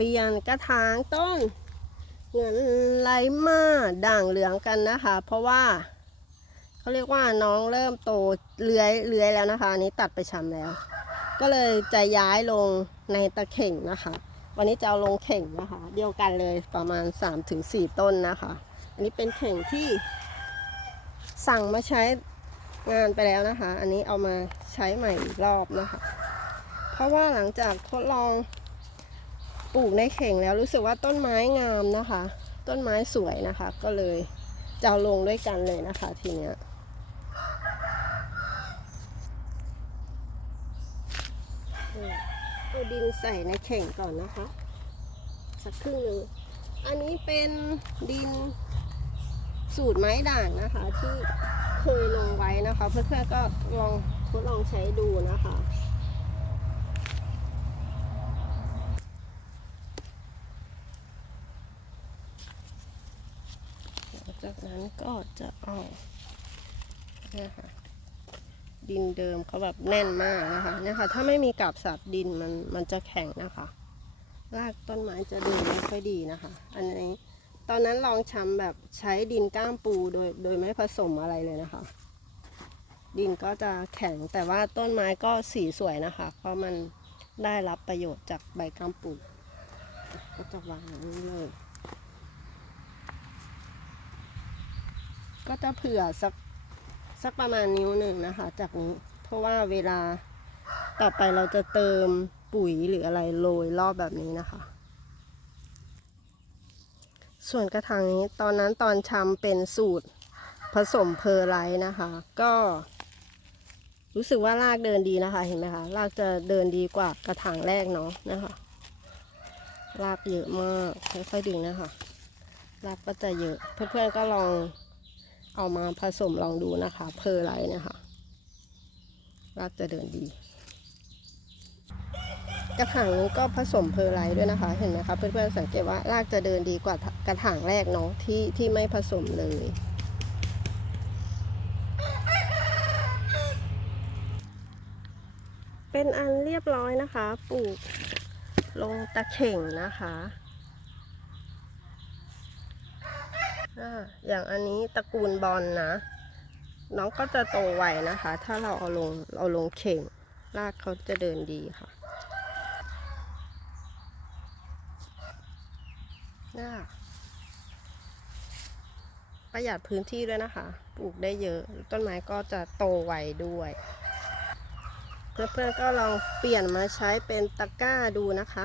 เปลี่ยนกระถางต้นเงินไหลมาด่างเหลืองกันนะคะ เพราะว่าเขาเรียกว่าน้องเริ่มโตเลื้อยเลื้อยแล้วนะคะนี้ตัดไปชำแล้ว ก็เลยจะย้ายลงในตะเข่งนะคะ วันนี้จะเอาลงเข่งนะคะ เดียวกันเลยประมาณ 3-4 ต้นนะคะ อันนี้เป็นเข่งที่สั่งมาใช้งานไปแล้วนะคะ อันนี้เอามาใช้ใหม่อีกรอบนะคะ เพราะว่าหลังจากทดลอง ปลูกในเข่งแล้วรู้สึกว่าต้นไม้งามนะคะ ต้นไม้สวยนะคะ ก็เลยจะเอาลงด้วยกันเลยนะคะทีเนี้ยเอาดินใส่ในเข่งก่อนนะคะ สักครึ่งหนึ่งอันนี้เป็นดินสูตรไม้ด่างนะคะ ที่เคยลงไว้นะคะ เพื่อนๆก็ลองทดลองใช้ดูนะคะ จากนั้นก็จะเอาเนี่ยค่ะดินเดิมเขาแบบแน่นมากนะคะเนี่ยค่ะ ถ้าไม่มีกับสับดินมันมันจะแข็งนะคะ รากต้นไม้จะดูไม่ค่อยดีนะคะ อันนี้ตอนนั้นลองชำแบบใช้ดินก้ามปูโดยโดยไม่ผสมอะไรเลยนะคะ ดินก็จะแข็งแต่ว่าต้นไม้ก็สีสวยนะคะ เพราะมันได้รับประโยชน์จากใบก้ามปูก็จะวางอย่างนี้เลย ก็จะเผื่อสักสักประมาณนิ้วหนึ่งนะคะ จากนี้ เพราะว่าเวลาต่อไปเราจะเติมปุ๋ยหรืออะไรโรยรอบแบบนี้นะคะ ส่วนกระถางนี้ตอนนั้นตอนชำเป็นสูตรผสมเพอร์ไลท์นะคะ ก็ รู้สึกว่ารากเดินดีนะคะ เห็นไหมคะรากจะเดินดีกว่ากระถางแรกเนาะนะคะรากเยอะมากค่อยๆดึงนะคะรากก็จะเยอะ เพื่อนๆก็ลอง เอามาผสมลองดูนะคะ เพอร์ไลท์นี่ยค่ะรากจะเดินดี กระถางนี้ก็ผสมเพอร์ไลท์ด้วยนะคะ เห็นไหมคะเพื่อนๆสังเกตว่ารากจะเดินดีกว่ากระถางแรกเนาะที่ที่ไม่ผสมเลยเป็นอันเรียบร้อยนะคะ ปลูกลงตะเข่งนะคะ อย่างอันนี้ตระกูลบอลนะ น้องก็จะโตไวนะคะ ถ้าเราเอาลงเอาลงเข่งรากเขาจะเดินดีค่ะน่าประหยัดพื้นที่ด้วยนะคะ ปลูกได้เยอะ ต้นไม้ก็จะโตไวด้วย เพื่อนๆก็ลองเปลี่ยนมาใช้เป็นตะกร้าดูนะคะ